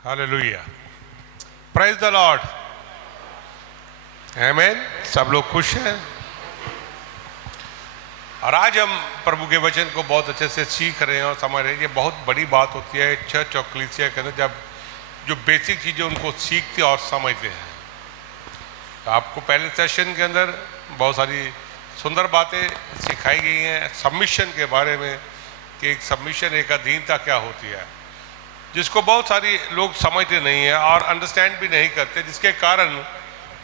Hallelujah, praise the Lord, आमीन। सब लोग खुश हैं। और आज हम प्रभु के वचन को बहुत अच्छे से सीख रहे हैं और समझ रहे हैं। ये बहुत बड़ी बात होती है चर्च और कलीसिया के अंदर, जब जो बेसिक चीज़ें उनको सीखते और समझते हैं। तो आपको पहले सेशन के अंदर बहुत सारी सुंदर बातें सिखाई गई हैं सबमिशन के बारे में, कि एक सबमिशन, एक अधीनता क्या होती है, जिसको बहुत सारी लोग समझते नहीं है और अंडरस्टैंड भी नहीं करते, जिसके कारण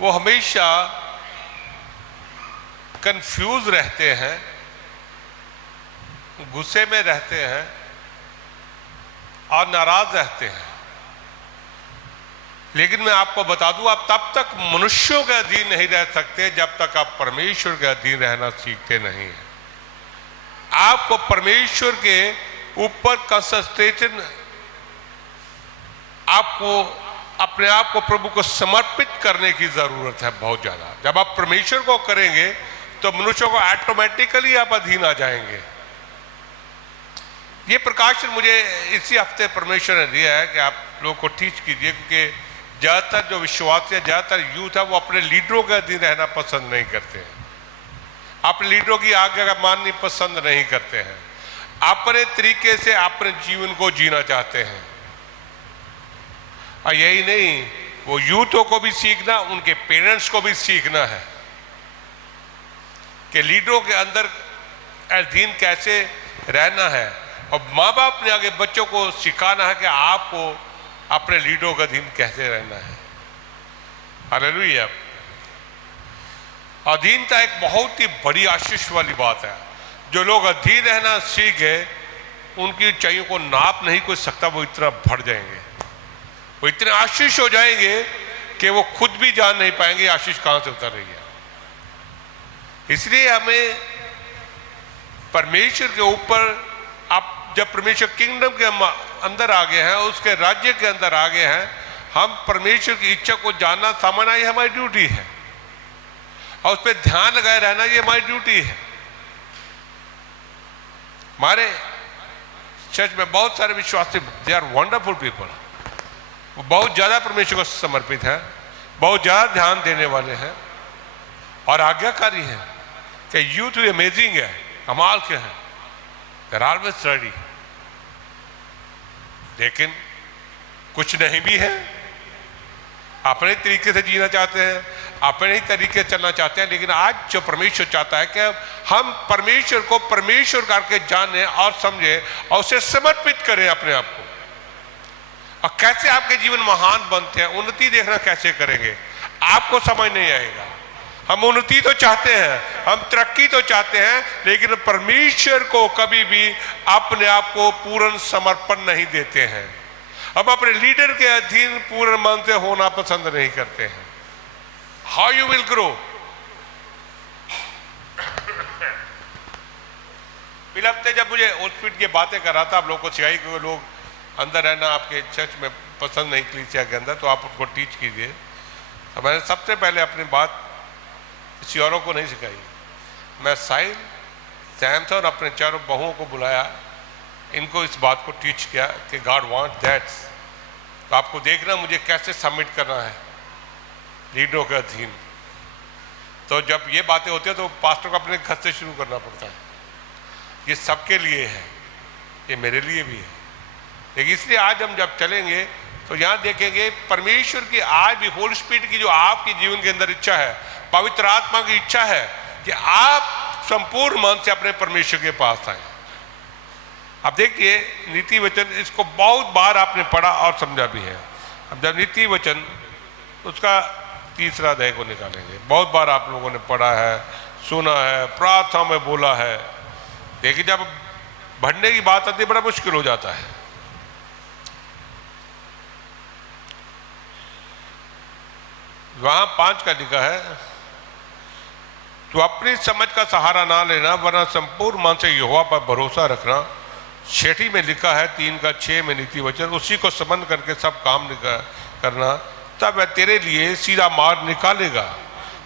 वो हमेशा कंफ्यूज रहते हैं, गुस्से में रहते हैं और नाराज रहते हैं। लेकिन मैं आपको बता दूं, आप तब तक मनुष्यों के अधीन नहीं रह सकते जब तक आप परमेश्वर के अधीन रहना सीखते नहीं हैं। आपको परमेश्वर के ऊपर कंसंट्रेशन, आपको अपने आप को प्रभु को समर्पित करने की जरूरत है बहुत ज्यादा। जब आप परमेश्वर को करेंगे तो मनुष्यों को ऑटोमेटिकली आप अधीन आ जाएंगे। ये प्रकाशन मुझे इसी हफ्ते परमेश्वर ने दिया है कि आप लोगों को टीच कीजिए, क्योंकि ज्यादातर जो विश्वासी है, ज्यादातर यूथ है, वो अपने लीडरों के अधीन रहना पसंद नहीं करते हैं, अपने लीडरों की आज्ञा का माननी पसंद नहीं करते हैं, अपने तरीके से अपने जीवन को जीना चाहते हैं। और यही नहीं, वो यूथों को भी सीखना, उनके पेरेंट्स को भी सीखना है कि लीडरों के अंदर अधीन कैसे रहना है, और माँ बाप ने आगे बच्चों को सिखाना है कि आपको अपने लीडरों का अधीन कैसे रहना है। हालेलुया। अधीनता एक बहुत ही बड़ी आशीष वाली बात है। जो लोग अधीन रहना सीख गए, उनकी ऊंचाइयों को नाप नहीं कोई सकता, वो इतना बढ़ जाएंगे, वो इतने आशीष हो जाएंगे कि वो खुद भी जान नहीं पाएंगे आशीष कहां से उतर रही है। इसलिए हमें परमेश्वर के ऊपर, आप जब परमेश्वर किंगडम के अंदर आ गए हैं, उसके राज्य के अंदर आ गए हैं, हम परमेश्वर की इच्छा को जानना समझना ये हमारी ड्यूटी है, और उस पर ध्यान लगाए रहना ये हमारी ड्यूटी है। हमारे चर्च में बहुत सारे विश्वासी, दे आर वंडरफुल पीपल, वो बहुत ज्यादा परमेश्वर को समर्पित हैं, बहुत ज्यादा ध्यान देने वाले हैं और आज्ञाकारी हैं। कि यूथ भी अमेजिंग है, कमाल के हैं, दे आर ऑलवेज रेडी। लेकिन कुछ नहीं भी है, अपने तरीके से जीना चाहते हैं, अपने ही तरीके से चलना चाहते हैं। लेकिन आज जो परमेश्वर चाहता है कि हम परमेश्वर को परमेश्वर करके जाने और समझे और उसे समर्पित करें अपने आप को। और कैसे आपके जीवन महान बनते हैं, उन्नति देखना कैसे करेंगे, आपको समझ नहीं आएगा। हम उन्नति तो चाहते हैं, हम तरक्की तो चाहते हैं, लेकिन परमेश्वर को कभी भी अपने आप को पूर्ण समर्पण नहीं देते हैं। हम अपने लीडर के अधीन पूर्ण मन से होना पसंद नहीं करते हैं। How you will grow. पिछले हफ्ते जब मुझे ओलस्पीड की बातें कर रहा था, आप लोगों को सिखाई, क्योंकि लोग अंदर रहना आपके चर्च में पसंद नहीं कलीसिया के अंदर, तो आप उनको टीच कीजिए। तो मैंने सबसे पहले अपनी बात किसी औरों को नहीं सिखाई। मैं साहिल, सैमसन, अपने चारों बहुओं को बुलाया, इनको इस बात को टीच किया कि गॉड वांट दैट। तो आपको देखना मुझे कैसे सबमिट करना है लीडरों के अधीन। तो जब ये बातें होती है तो पास्टर को अपने घर से शुरू करना पड़ता है। ये सबके लिए है, ये मेरे लिए भी है। लेकिन इसलिए आज हम जब चलेंगे तो यहाँ देखेंगे परमेश्वर की आज भी होली स्पिरिट की जो आपके जीवन के अंदर इच्छा है, पवित्र आत्मा की इच्छा है कि आप संपूर्ण मन से अपने परमेश्वर के पास आए। अब देखिए नीति वचन, इसको बहुत बार आपने पढ़ा और समझा भी है। अब जब नीति वचन, उसका तीसरा अध्याय को निकालेंगे। बहुत बार आप लोगों ने पढ़ा है, सुना है, प्रार्थना में बोला है, लेकिन जब बढ़ने की बात आती है बड़ा मुश्किल हो जाता है। वहां 5 का लिखा है, तो अपनी समझ का सहारा ना लेना, वरना संपूर्ण मन से यहोवा पर भरोसा रखना। 6 में लिखा है, 3 का 6 में नीति वचन, उसी को समझ करके सब काम करना, तब वह तेरे लिए सीधा मार्ग निकालेगा।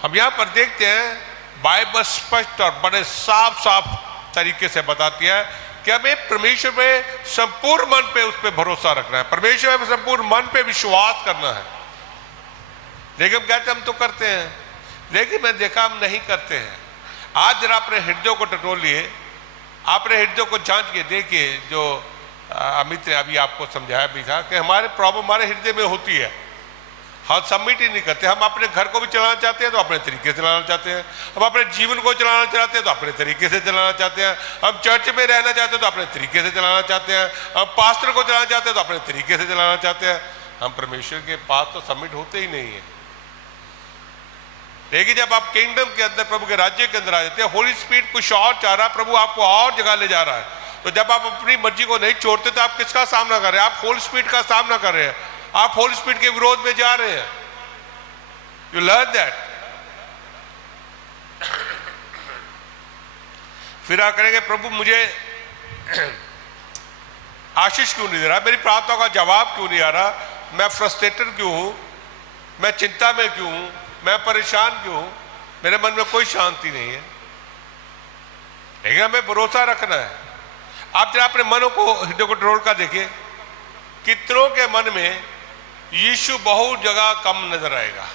हम यहाँ पर देखते हैं बाइबल स्पष्ट और बड़े साफ साफ तरीके से बताती है कि हमें परमेश्वर में संपूर्ण मन पे उस पर भरोसा रखना है, परमेश्वर में संपूर्ण मन पे विश्वास करना है। लेकिन कहते हम तो करते हैं, लेकिन मैं देखा हम नहीं करते हैं। आज जरा अपने हृदय को टटोलिए, अपने हृदय को जांच के देखिए। जो अमित ने अभी आपको समझाया भी था कि हमारे प्रॉब्लम हमारे हृदय में होती है, हम सबमिट ही नहीं करते। हम अपने घर को भी चलाना चाहते हैं तो अपने तरीके से चलाना चाहते हैं, हम अपने जीवन को चलाना चाहते हैं तो अपने तरीके से चलाना चाहते हैं, हम चर्च में रहना चाहते हैं तो अपने तरीके से चलाना चाहते हैं, हम पास्टर को चलाना चाहते हैं तो अपने तरीके से चलाना चाहते हैं। हम परमेश्वर के पास तो सबमिट होते ही नहीं है। लेकिन जब आप किंगडम के अंदर, प्रभु के राज्य के अंदर आ जाते हैं, होली स्पिरिट कुछ और चाह रहा है, प्रभु आपको और जगह ले जा रहा है। तो जब आप अपनी मर्जी को नहीं छोड़ते तो आप किसका सामना कर रहे हैं? आप होली स्पिरिट का सामना कर रहे हैं, आप होली स्पिरिट के विरोध में जा रहे हैं। You learn that. फिर आप करेंगे प्रभु मुझे आशीष क्यों नहीं दे रहा, मेरी प्रार्थना का जवाब क्यों नहीं आ रहा, मैं फ्रस्ट्रेटेड क्यों हूं, मैं चिंता में क्यों हूं, मैं परेशान क्यों हूं, मेरे मन में कोई शांति नहीं है। लेकिन हमें भरोसा रखना है। आप जरा अपने मनों को, हृदय को टटोल कर देखिए, कितनों के मन में यीशु बहुत जगह कम नजर आएगा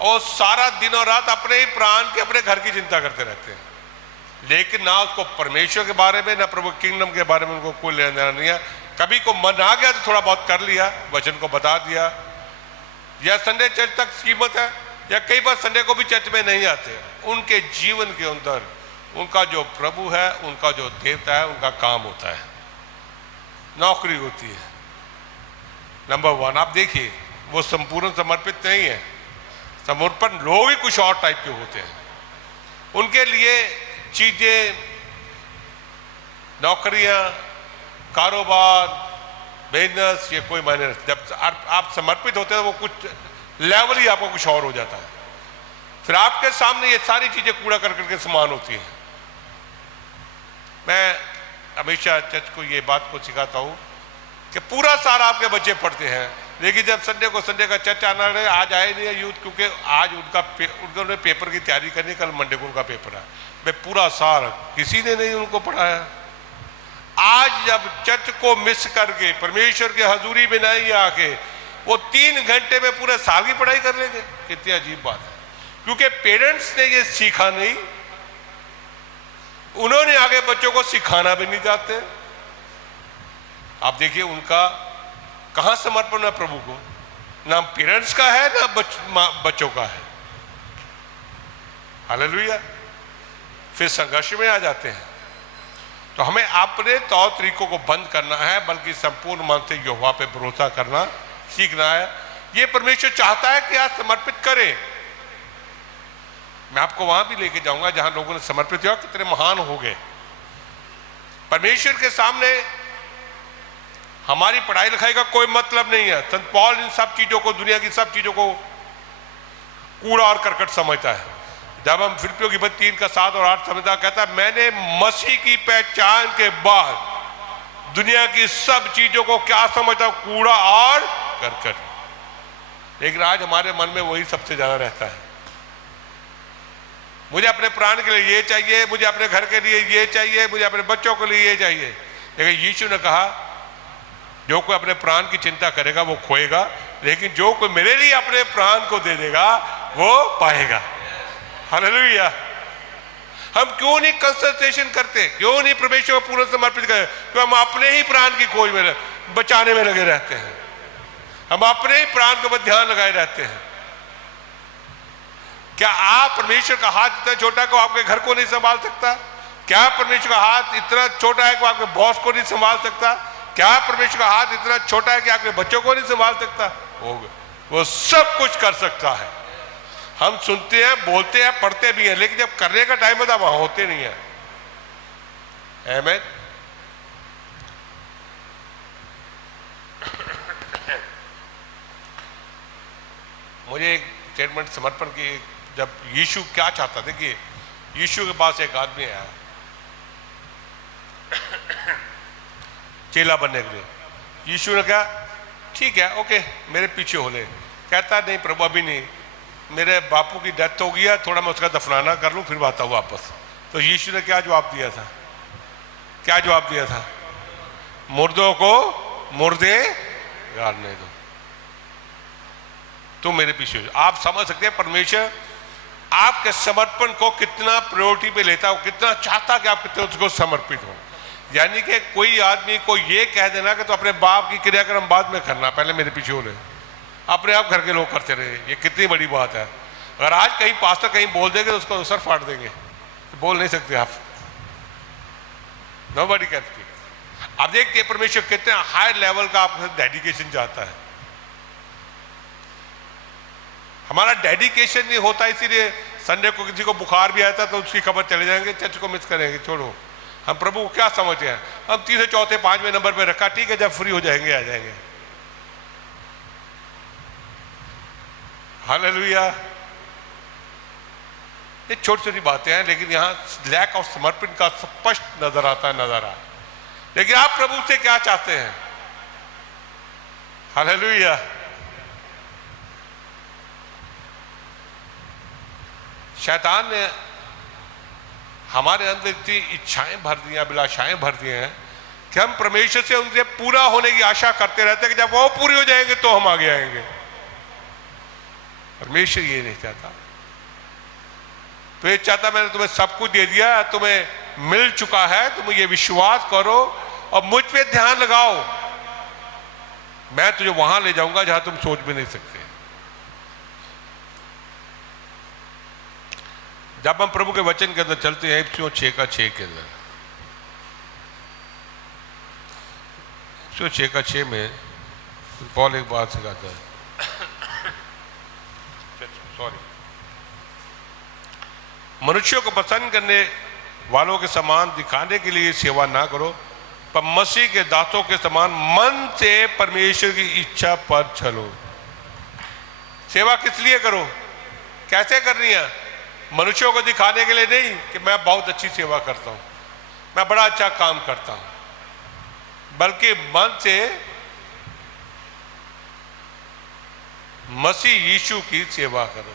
और सारा दिन और रात अपने ही प्राण के, अपने घर की चिंता करते रहते हैं। लेकिन ना उसको परमेश्वर के बारे में, ना प्रभु किंगडम के बारे में उनको कोई लेना देना नहीं है। कभी को मन आ गया तो थोड़ा बहुत कर लिया, वचन को बता दिया, या संडे चर्च तक कीमत है, या कई बार संडे को भी चर्च में नहीं आते। उनके जीवन के अंदर उनका जो प्रभु है, उनका जो देवता है, उनका काम होता है, नौकरी होती है। नंबर वन, आप देखिए वो संपूर्ण समर्पित नहीं है। समर्पण लोग ही कुछ और टाइप के होते हैं। उनके लिए चीजें, नौकरियां, कारोबार, बिजनेस, ये कोई मायने नहीं। जब आप समर्पित होते हैं वो कुछ लेवल ही आपको कुछ और हो जाता है। फिर आपके सामने ये सारी चीजें कूड़ा कर करके समान होती हैं। मैं हमेशा चर्च को ये बात को सिखाता हूँ कि पूरा सारा आपके बच्चे पढ़ते हैं, लेकिन जब संडे को संडे का चर्च आना रहे, आज आए नहीं है यूथ, क्योंकि आज उन्होंने पेपर की तैयारी करनी, कल मंडे को उनका पेपर है। मैं पूरा साल किसी ने नहीं उनको पढ़ाया। आज जब चर्च को मिस करके परमेश्वर की हजूरी में नहीं आके वो 3 घंटे में पूरे साल की पढ़ाई कर लेंगे, कितनी अजीब बात है। क्योंकि पेरेंट्स ने ये सीखा नहीं, उन्होंने आगे बच्चों को सिखाना भी नहीं चाहते। आप देखिए उनका कहां समर्पण है प्रभु को, ना पेरेंट्स का है ना बच्चों का है। हालेलुया। फिर संघर्ष में आ जाते हैं। तो हमें अपने तौर तरीकों को बंद करना है, बल्कि संपूर्ण मन से यहोवा पे भरोसा करना सीखना है। ये परमेश्वर चाहता है कि आप समर्पित करें। मैं आपको वहां भी लेके जाऊंगा जहां लोगों ने समर्पित किया, कितने महान हो गए। परमेश्वर के सामने हमारी पढ़ाई लिखाई का कोई मतलब नहीं है। संत पौल इन सब चीजों को, दुनिया की सब चीजों को कूड़ा और करकट समझता है। जब हम फिलिपियों की 3:7 और 8 समझता, कहता है मैंने मसीह की पहचान के बाद दुनिया की सब चीजों को क्या समझता, कूड़ा और करकट। लेकिन आज हमारे मन में वही सबसे ज्यादा रहता है। मुझे अपने प्राण के लिए ये चाहिए, मुझे अपने घर के लिए ये चाहिए, मुझे अपने बच्चों के लिए ये चाहिए। लेकिन यीशु ने कहा जो कोई अपने प्राण की चिंता करेगा वो खोएगा, लेकिन जो कोई मेरे लिए अपने प्राण को दे देगा वो पाएगा। हालेलुया। हम क्यों नहीं कंसंट्रेशन करते, क्यों नहीं परमेश्वर को पूर्ण समर्पित करते? क्योंकि हम अपने ही प्राण की खोज में, बचाने में लगे रहते हैं। हम अपने ही प्राण के ऊपर ध्यान लगाए रहते हैं। क्या आप परमेश्वर का हाथ इतना छोटा है कि वो आपके घर को नहीं संभाल सकता? क्या परमेश्वर का हाथ इतना छोटा है कि वो आपके बॉस को नहीं संभाल सकता? क्या परमेश्वर का हाथ इतना छोटा है कि आपके बच्चों को नहीं संभाल सकता? वो सब कुछ कर सकता है। हम सुनते हैं, बोलते हैं, पढ़ते भी हैं, लेकिन जब करने का टाइम होता है वहां होते नहीं है। आमीन। मुझे एक स्टेटमेंट समर्पण की, जब यीशु क्या चाहता, देखिए यीशु के पास एक आदमी आया चेला बनने के लिए। यीशु ने कहा ठीक है, ओके, मेरे पीछे हो ले। कहता नहीं प्रभु अभी नहीं, मेरे बापू की डेथ हो गई है, थोड़ा मैं उसका दफनाना कर लूं फिर आता हूं वापस। तो यीशु ने क्या जवाब दिया था? क्या जवाब दिया था? मुर्दों को मुर्दे गाड़ने दो, तुम मेरे पीछे हो। आप समझ सकते हैं परमेश्वर आपके समर्पण को कितना प्रायोरिटी पे लेता है, कितना चाहता कि आप कितने उसको समर्पित हो। यानी कि कोई आदमी को ये कह देना कि तो अपने बाप की क्रियाक्रम बाद में करना, पहले मेरे पीछे हो रहे, अपने आप घर के लोग करते रहे, ये कितनी बड़ी बात है। अगर आज कहीं पास्टर कहीं बोल देंगे तो उसको सर फाड़ देंगे, बोल नहीं सकते आप, नोबडी कैन स्पीक। अब देखते हैं परमेश्वर कितने हाई लेवल का आपसे डेडिकेशन चाहता है। हमारा डेडिकेशन नहीं होता, इसीलिए संडे को किसी को बुखार भी आता तो उसकी खबर चले जाएंगे, चर्च को मिस करेंगे, छोड़ो। हम प्रभु को क्या समझते हैं, हम तीसरे चौथे पांचवें नंबर पे रखा, ठीक है, जब फ्री हो जाएंगे आ जाएंगे। हालेलुया। ये छोटी छोटी बातें हैं, लेकिन यहाँ लैक ऑफ समर्पण का स्पष्ट नजर आता है, नजर लेकिन आप प्रभु से क्या चाहते हैं? हालेलुया। शैतान ने हमारे अंदर इतनी इच्छाएं भर दी, अभिलाषाएं भर दी हैं कि हम परमेश्वर से उनसे पूरा होने की आशा करते रहते हैं कि जब वो पूरी हो जाएंगे तो हम आगे आएंगे। परमेश्वर ये नहीं चाहता। तो ये चाहता मैंने तुम्हें सब कुछ दे दिया, तुम्हें मिल चुका है, तुम ये विश्वास करो और मुझ पे ध्यान लगाओ, मैं तुझे वहां ले जाऊंगा जहां तुम सोच भी नहीं सकते। जब हम प्रभु के वचन के अंदर चलते हैं, इफ्सियों 6:6 के अंदर, इफ्सियों 6:6 में पौल एक बात सिखाता है, सॉरी, मनुष्यों को पसंद करने वालों के समान दिखाने के लिए सेवा ना करो, पर मसीह के दासों के समान मन से परमेश्वर की इच्छा पर चलो। सेवा किस लिए करो, कैसे करनी है? मनुष्यों को दिखाने के लिए नहीं कि मैं बहुत अच्छी सेवा करता हूं, मैं बड़ा अच्छा काम करता हूं, बल्कि मन से मसीह यीशु की सेवा करो।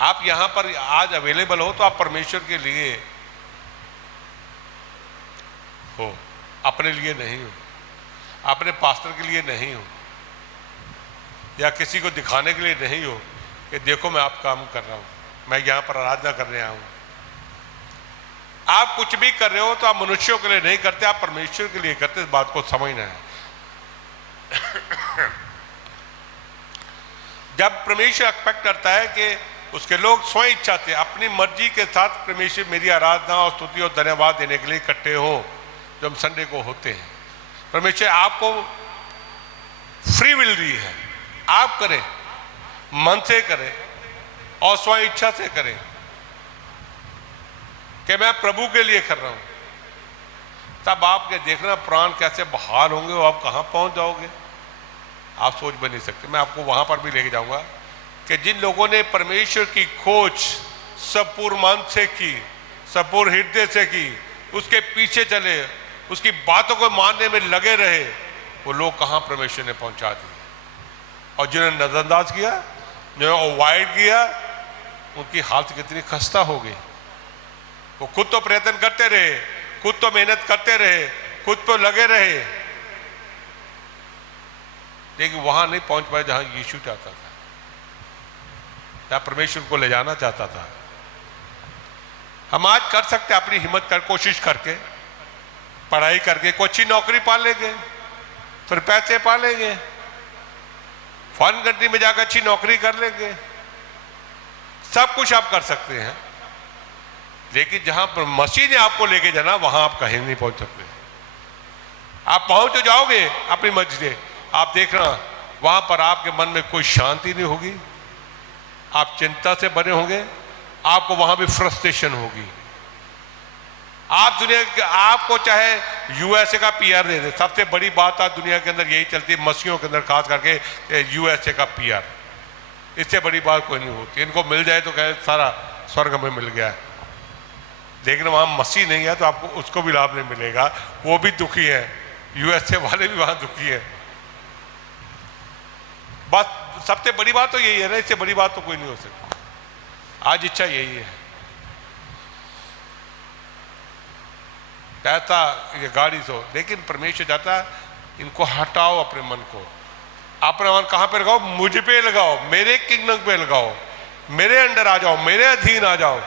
आप यहां पर आज अवेलेबल हो तो आप परमेश्वर के लिए हो, अपने लिए नहीं हो, अपने पास्टर के लिए नहीं हो, या किसी को दिखाने के लिए नहीं हो कि देखो मैं आप काम कर रहा हूं, मैं यहां पर आराधना करने आया हूं। आप कुछ भी कर रहे हो तो आप मनुष्यों के लिए नहीं करते, आप परमेश्वर के लिए करते। इस बात को समझना है। जब परमेश्वर एक्सपेक्ट करता है कि उसके लोग स्वयं इच्छा से अपनी मर्जी के साथ परमेश्वर मेरी आराधना और स्तुति और धन्यवाद देने के लिए इकट्ठे हो, जब संडे को होते हैं, परमेश्वर आपको फ्री विल दी है, आप करें, मन से करें और स्वयं इच्छा से करें कि मैं प्रभु के लिए कर रहा हूं, तब आपके देखना प्राण कैसे बहाल होंगे और आप कहां पहुंच जाओगे, आप सोच भी नहीं सकते। मैं आपको वहां पर भी लेके जाऊंगा कि जिन लोगों ने परमेश्वर की खोज सपूर्ण मन से की, सपूर्ण हृदय से की, उसके पीछे चले, उसकी बातों को मानने में लगे रहे, वो लोग कहां परमेश्वर ने पहुंचा दिए। और जिन्होंने नजरअंदाज किया, जिन्होंने अवॉइड किया, उनकी हालत कितनी खस्ता हो गई। वो खुद तो प्रयत्न करते रहे, खुद तो मेहनत करते रहे, खुद तो लगे रहे, लेकिन वहां नहीं पहुंच पाए जहां यीशु चाहता था, जहां परमेश्वर को ले जाना चाहता था। हम आज कर सकते हैं अपनी हिम्मत कर, कोशिश करके, पढ़ाई करके कोई अच्छी नौकरी पा लेंगे, फिर पैसे पा लेंगे, फॉरेन कंट्री में जाकर अच्छी नौकरी कर लेंगे, सब कुछ आप कर सकते हैं, लेकिन जहां पर मसीह ने आपको लेके जाना वहां आप कहीं नहीं पहुंच सकते। आप पहुंच तो जाओगे अपनी मर्जी से, आप देखना वहां पर आपके मन में कोई शांति नहीं होगी, आप चिंता से भरे होंगे, आपको वहां भी फ्रस्ट्रेशन होगी। आप दुनिया, आपको चाहे यूएसए का पीआर दे दे, सबसे बड़ी बात आज दुनिया के अंदर यही चलती है, मसीहों के अंदर खास करके यूएसए का पीआर, इससे बड़ी बात कोई नहीं होती। इनको मिल जाए तो कहे सारा स्वर्ग में मिल गया, लेकिन वहां मसीह नहीं है तो आपको उसको भी लाभ नहीं मिलेगा, वो भी दुखी है, यूएसए वाले भी वहां दुखी है। बस सबसे बड़ी बात तो यही है ना, इससे बड़ी बात तो कोई नहीं हो सकती। आज इच्छा यही है। पैसा या गाड़ी से हो, लेकिन परमेश्वर चाहता इनको हटाओ अपने मन को। अपना मन कहाँ पे लगाओ? मुझ पे लगाओ, मेरे किंगडम पे लगाओ, मेरे अंडर आ जाओ, मेरे अधीन आ जाओ,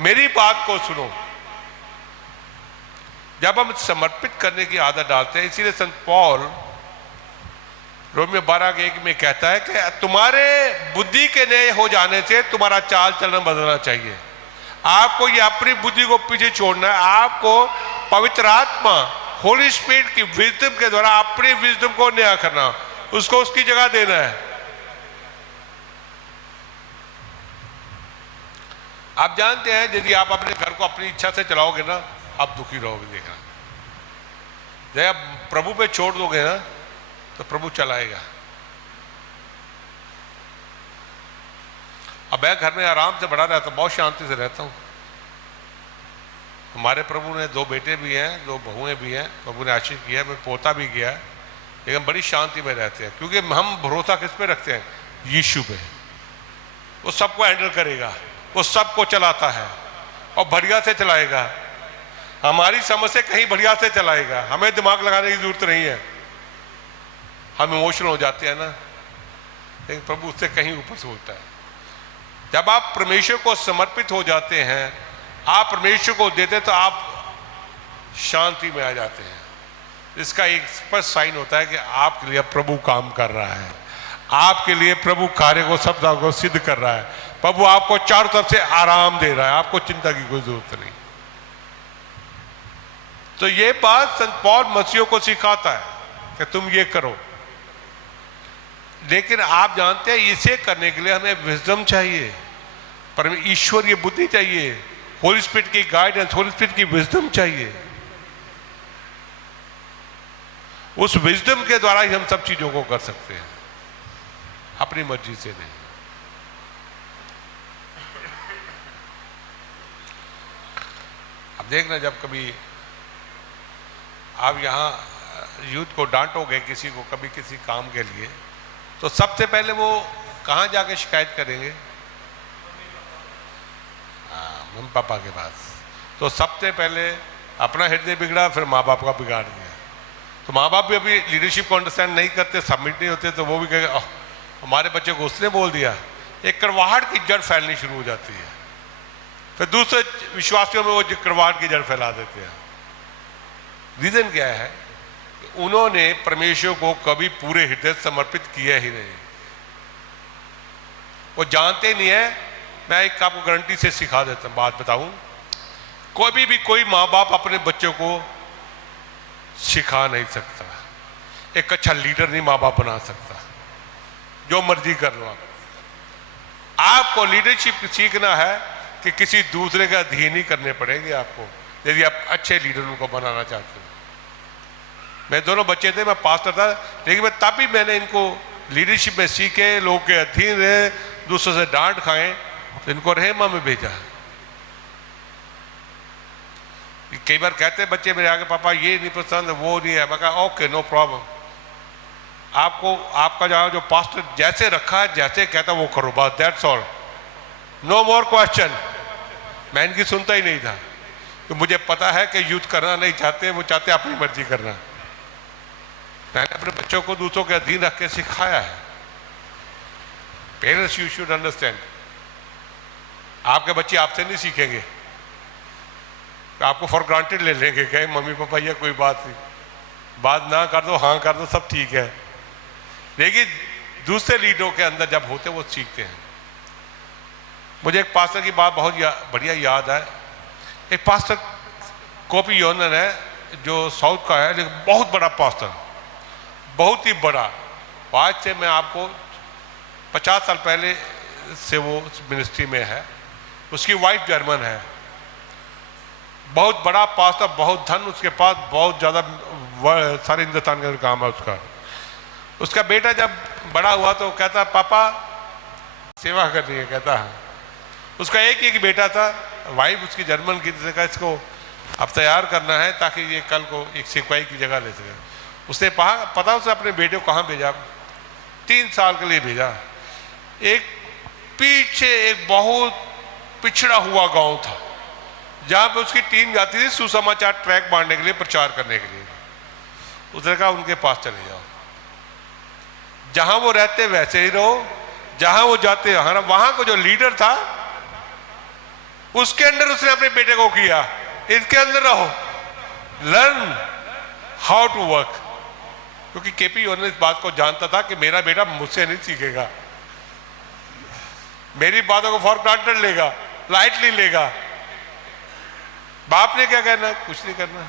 मेरी बात को सुनो। जब हम समर्पित करने की आदत डालते हैं, इसीलिए संत पौल रोमियो 12:1 में कहता है कि तुम्हारे बुद्धि के नए हो जाने से तुम्हारा चाल चलन बदलना चाहिए। आपको ये अपनी बुद्धि को पीछे छोड़ना है, आपको पवित्र आत्मा होली स्पिरिट की विजडम के द्वारा अपनी विजडम को नया करना, उसको उसकी जगह देना है। आप जानते हैं यदि आप अपने घर को अपनी इच्छा से चलाओगे ना, आप दुखी रहोगे। देखना, जब आप प्रभु पे छोड़ दोगे ना तो प्रभु चलाएगा। अब मैं घर में आराम से बड़ा रहता हूं, बहुत शांति से रहता हूं। हमारे प्रभु ने 2 बेटे भी हैं, 2 बहुएं भी हैं, प्रभु ने आशीष किया, मैं पोता भी किया, लेकिन बड़ी शांति में रहते हैं, क्योंकि हम भरोसा किस पे रखते हैं? यीशु पे। वो सबको हैंडल करेगा, वो सबको चलाता है और बढ़िया से चलाएगा। हमारी समझ से कहीं बढ़िया से चलाएगा, हमें दिमाग लगाने की जरूरत नहीं है। हम इमोशनल हो जाते हैं ना, लेकिन प्रभु उससे कहीं ऊपर से होता है। जब आप परमेश्वर को समर्पित हो जाते हैं, आप परमेश्वर को देते, तो आप शांति में आ जाते हैं। इसका एक स्पष्ट साइन होता है कि आपके लिए प्रभु काम कर रहा है, आपके लिए प्रभु कार्य को सब को सिद्ध कर रहा है। प्रभु आपको चारों तरफ से आराम दे रहा है, आपको चिंता की कोई जरूरत नहीं। तो ये बात संत पौल मसीह को सिखाता है कि तुम ये करो, लेकिन आप जानते हैं इसे करने के लिए हमें विजडम चाहिए, पर ईश्वरीय बुद्धि चाहिए, होली स्पिरिट की गाइडेंस, होली स्पिरिट की विजडम चाहिए। उस विजडम के द्वारा ही हम सब चीजों को कर सकते हैं, अपनी मर्जी से नहीं। अब देखना, जब कभी आप यहाँ यूथ को डांटोगे, किसी को कभी किसी काम के लिए, तो सबसे पहले वो कहाँ जाके शिकायत करेंगे? मम्मी पापा के पास। तो सबसे पहले अपना हृदय बिगड़ा, फिर माँ बाप का बिगाड़ दिया। तो माँ बाप भी अभी लीडरशिप को अंडरस्टैंड नहीं करते, सबमिट नहीं होते, तो वो भी कहेगा हमारे बच्चे को उसने बोल दिया। एक कड़वाहट की जड़ फैलनी शुरू हो जाती है, फिर दूसरे विश्वासियों में वो कड़वाहट की जड़ फैला देते हैं। रीजन क्या है? उन्होंने परमेश्वर को कभी पूरे हृदय समर्पित किया ही नहीं, वो जानते नहीं है। मैं एक आपको गारंटी से सिखा देता हूं, बात बताऊं, कोई माँ बाप अपने बच्चों को सिखा नहीं सकता, एक अच्छा लीडर नहीं माँ बाप बना सकता। जो मर्जी कर लो आपको लीडरशिप सीखना है कि किसी दूसरे का अधीन ही करने पड़ेंगे आपको, यदि आप अच्छे लीडरों को बनाना चाहते हो। मैं दोनों बच्चे थे, मैं पास्टर था, लेकिन मैं तब भी मैंने इनको लीडरशिप में सीखे, लोगों के अधीन रहे, दूसरों से डांट खाएं, तो इनको रहमा में भेजा। कई बार कहते हैं बच्चे मेरे आगे, पापा ये नहीं पसंद, वो नहीं है। मैं कहा ओके, नो प्रॉब्लम, आपको आपका जो पास्टर जैसे रखा है, जैसे कहता वो करो, बस that's all, no more question. मैं इनकी सुनता ही नहीं था, कि मुझे पता है कि यूथ करना नहीं चाहते, वो चाहते अपनी मर्जी करना। मैंने अपने बच्चों को दूसरों के अधीन रख के सिखाया है। पेरेंट्स, यू शुड अंडरस्टैंड, आपके बच्चे आपसे नहीं सीखेंगे, तो आपको फॉर ग्रांटेड ले लेंगे, कहे मम्मी पापा ये कोई बात नहीं, बात ना कर दो, हाँ कर दो, सब ठीक है। लेकिन दूसरे लीडरों के अंदर जब होते वो सीखते हैं। मुझे एक पास्टर की बात बहुत बढ़िया याद है। एक पास्टर कोपी योनन है, जो साउथ का है, लेकिन बहुत बड़ा पास्टर, बहुत ही बड़ा। आज से मैं आपको 50 साल पहले से वो मिनिस्ट्री में है। उसकी वाइफ जर्मन है, बहुत बड़ा पास्टर, बहुत धन उसके पास, बहुत ज़्यादा सारे हिंदुस्तान का काम है उसका। उसका बेटा जब बड़ा हुआ तो कहता पापा सेवा करनी है, कहता है। उसका एक ही बेटा था, वाइफ उसकी जर्मन की, जगह इसको अब तैयार करना है ताकि ये कल को एक सिपाही की जगह ले सके। उसने पता उसे अपने बेटे को कहाँ भेजा? 3 साल के लिए भेजा। एक पीछे एक बहुत पिछड़ा हुआ गांव था, जहां पे उसकी टीम जाती थी सुसमाचार ट्रैक मारने के लिए, प्रचार करने के लिए। उसने कहा उनके पास चले जाओ, जहां वो रहते वैसे ही रहो, जहां वो जाते वहां को जो लीडर था उसके अंदर उसने अपने बेटे को किया, इसके अंदर रहो, लर्न हाउ टू वर्क। क्योंकि केपी ने इस बात को जानता था कि मेरा बेटा मुझसे नहीं सीखेगा, मेरी बातों को फॉर ग्रांटेड लेगा, लाइटली लेगा। बाप ने क्या कहना, कुछ नहीं करना।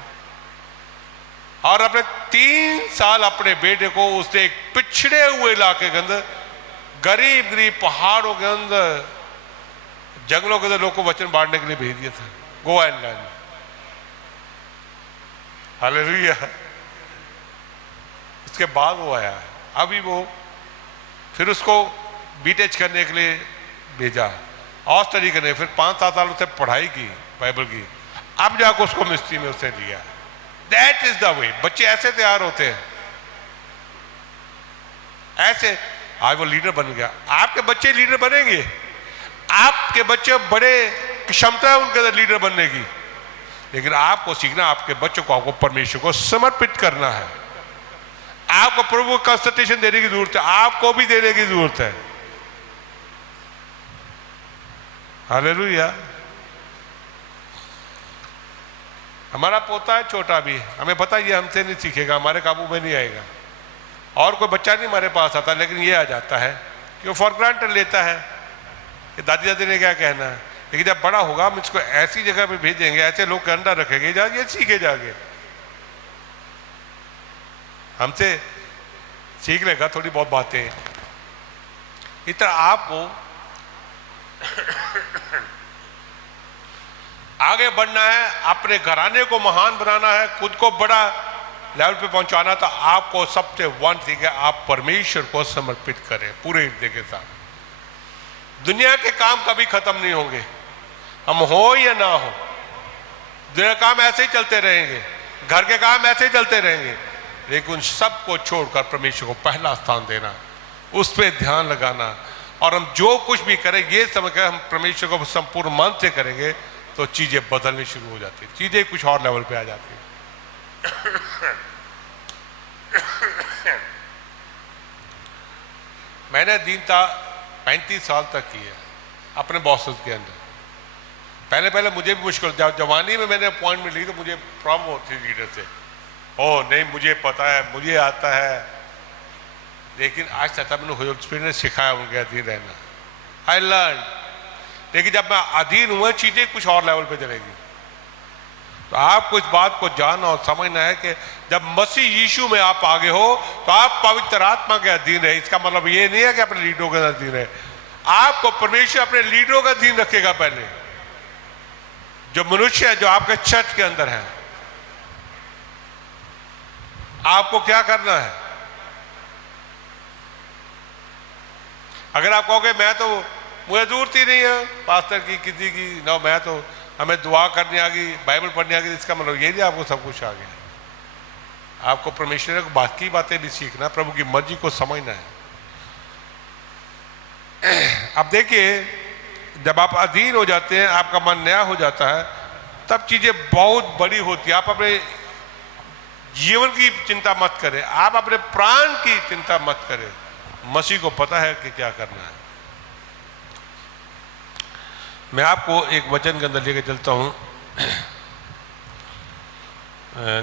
और अपने 3 साल अपने बेटे को उसने एक पिछड़े हुए इलाके के अंदर, गरीब गरीब पहाड़ों के अंदर, जंगलों के अंदर लोगों को वचन बांटने के लिए भेज दिया था। Go and learn. हालेलुया। उसके बाद वो आया, अभी वो फिर उसको बीटेच करने के लिए भेजा, और स्टडी करने, फिर 5-7 साल उसने पढ़ाई की बाइबल की, अब जाकर उसको मिस्ट्री में उसने लिया। That is the way. बच्चे ऐसे तैयार होते हैं, ऐसे। आज वो लीडर बन गया। आपके बच्चे लीडर बनेंगे, आपके बच्चे बड़े क्षमता है उनके अंदर लीडर बनने की, लेकिन आपको सीखना, आपके बच्चों को आपको परमेश्वर को समर्पित करना है। आपको प्रभु को कंसल्टेशन देने की जरूरत है, आपको भी देने की जरूरत है। हालेलुया। हमारा पोता है छोटा भी, हमें पता ये हमसे नहीं सीखेगा, हमारे काबू में नहीं आएगा। और कोई बच्चा नहीं हमारे पास आता, लेकिन ये आ जाता है कि वो फॉर ग्रांटेड लेता है कि दादी दादी ने क्या कहना है। लेकिन जब बड़ा होगा हम इसको ऐसी जगह पे भेजेंगे, ऐसे लोग के अंडर रखेंगे, जहाँ ये सीखे जाके, हमसे सीख लेगा थोड़ी बहुत बातें। इस तरह आपको आगे बढ़ना है, अपने घराने को महान बनाना है, खुद को बड़ा लेवल पे पहुंचाना। तो आपको सबसे वन थिंग है, आप परमेश्वर को समर्पित करें पूरे हृदय के साथ। दुनिया के काम कभी खत्म नहीं होंगे, हम हो या ना हो, दुनिया के काम ऐसे ही चलते रहेंगे, घर के काम ऐसे ही चलते रहेंगे, लेकिन उन सबको छोड़कर परमेश्वर को पहला स्थान देना, उस पर ध्यान लगाना। और हम जो कुछ भी करें ये समझकर हम परमेश्वर को संपूर्ण मन से करेंगे, तो चीजें बदलनी शुरू हो जाती है, चीजें कुछ और लेवल पे आ जाती है। मैंने दीनता 35 साल तक की है अपने बॉसेस के अंदर। पहले पहले मुझे भी मुश्किल, जवानी में मैंने अपॉइंटमेंट ली तो मुझे प्रॉब्लम होती थी लीडर से, ओ नहीं मुझे पता है, मुझे आता है। लेकिन आज तक मैंने होली स्पिरिट ने सिखाया उनके अधीन रहना, आई लर्न। लेकिन जब मैं अधीन हुआ, चीजें कुछ और लेवल पे चलेगी। तो आपको इस बात को जानना और समझना है कि जब मसीह यीशु में आप आगे हो तो आप पवित्र आत्मा के अधीन है। इसका मतलब ये नहीं है कि अपने लीडरों के अधीन है, आपको परमेश्वर अपने लीडरों का अधीन रखेगा। पहले जो मनुष्य है, जो आपके चर्च के अंदर है, आपको क्या करना है। अगर आप कहोगे मैं तो, मुझे जरूरत ही नहीं है पास्टर की, किसी की ना, मैं तो, हमें दुआ करनी आ गई, बाइबल पढ़नी आ गई, इसका मतलब ये नहीं आपको सब कुछ आ गया। आपको परमेश्वर को बाकी बातें भी सीखना, प्रभु की मर्जी को समझना है। अब देखिए, जब आप अधीन हो जाते हैं, आपका मन नया हो जाता है, तब चीजें बहुत बड़ी होती है। आप अपने जीवन की चिंता मत करें, आप अपने प्राण की चिंता मत करें, मसीह को पता है कि क्या करना है। मैं आपको एक वचन के अंदर लेके चलता हूं,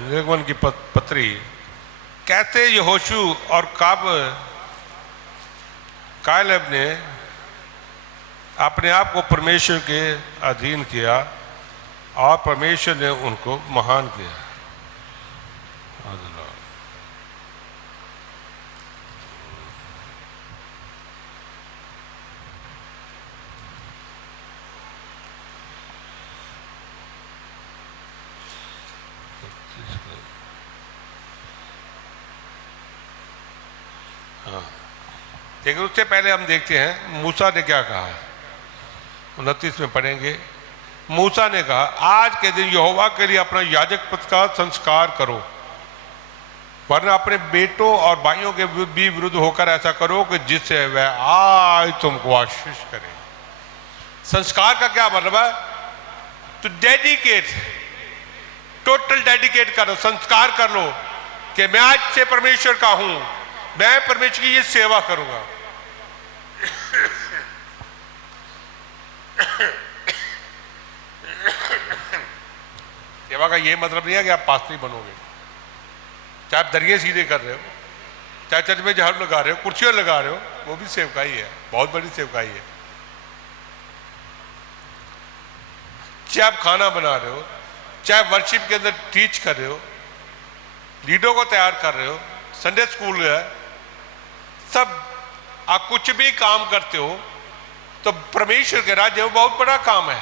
निर्गमन की पत्री, कैसे यहोशू और कालेब ने अपने आप को परमेश्वर के अधीन किया और परमेश्वर ने उनको महान किया। लेकिन उससे पहले हम देखते हैं मूसा ने क्या कहा। 29 में पढ़ेंगे, मूसा ने कहा, आज के दिन यहोवा के लिए अपना याजक पद का संस्कार करो, वरना अपने बेटों और भाइयों के भी विरुद्ध होकर ऐसा करो कि जिससे वह आज तुमको आशीष करे। संस्कार का क्या मतलब है? टू डेडिकेट, टोटल डेडिकेट करो, संस्कार कर लो कि मैं आज से परमेश्वर का हूं, मैं परमेश्वर की ये सेवा करूंगा। सेवा का ये मतलब नहीं है कि आप पास्त्री बनोगे, चाहे आप दरिये सीधे कर रहे हो, चाहे चर्च में झाड़ू लगा रहे हो, कुर्सियां लगा रहे हो, वो भी सेवकाई है, बहुत बड़ी सेवकाई है। चाहे आप खाना बना रहे हो, चाहे वर्शिप के अंदर टीच कर रहे हो, लीडरों को तैयार कर रहे हो, संडे स्कूल है, सब आप कुछ भी काम करते हो तो परमेश्वर के राज्य में बहुत बड़ा काम है।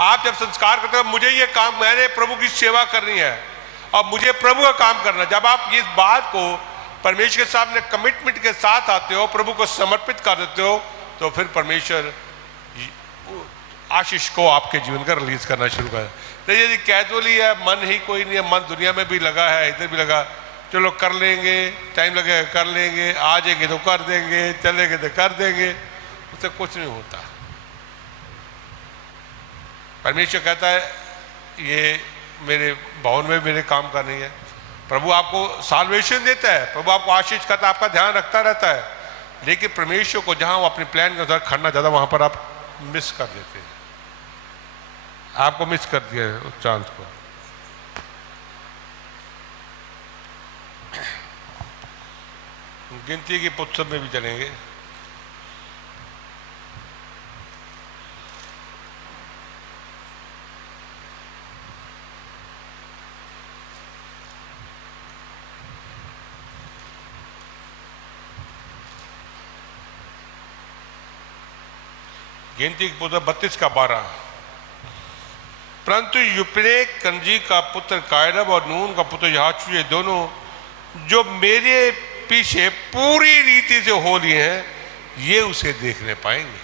आप जब संस्कार करते हो, मुझे ये काम, मैंने प्रभु की सेवा करनी है और मुझे प्रभु का काम करना, जब आप इस बात को परमेश्वर के सामने कमिटमेंट के साथ आते हो, प्रभु को समर्पित कर देते हो, तो फिर परमेश्वर आशीष को आपके जीवन का रिलीज करना शुरू कर। तो यदि कैजुअली है, मन ही कोई नहीं है, मन दुनिया में भी लगा है, इधर भी लगा, चलो कर लेंगे, टाइम लगेगा कर लेंगे, आ जाएंगे तो कर देंगे, चलेंगे तो कर देंगे, उससे कुछ नहीं होता। परमेश्वर कहता है ये मेरे भवन में मेरे काम का नहीं है। प्रभु आपको साल्वेशन देता है, प्रभु आपको आशीष करता है, आपका ध्यान रखता रहता है, लेकिन परमेश्वर को जहां वो अपने प्लान के अनुसार खड़ना ज्यादा, वहां पर आप मिस कर देते हैं। आपको मिस कर दिया है उस चांस को। गिनती की पुस्तक में भी चलेंगे। गिनती की पुस्तक 32 का 12। परंतु युपने कंजी का पुत्र कायरब और नून का पुत्र याचू, ये दोनों जो मेरे पीछे पूरी रीति से हो लिए हैं, ये उसे देखने पाएंगे।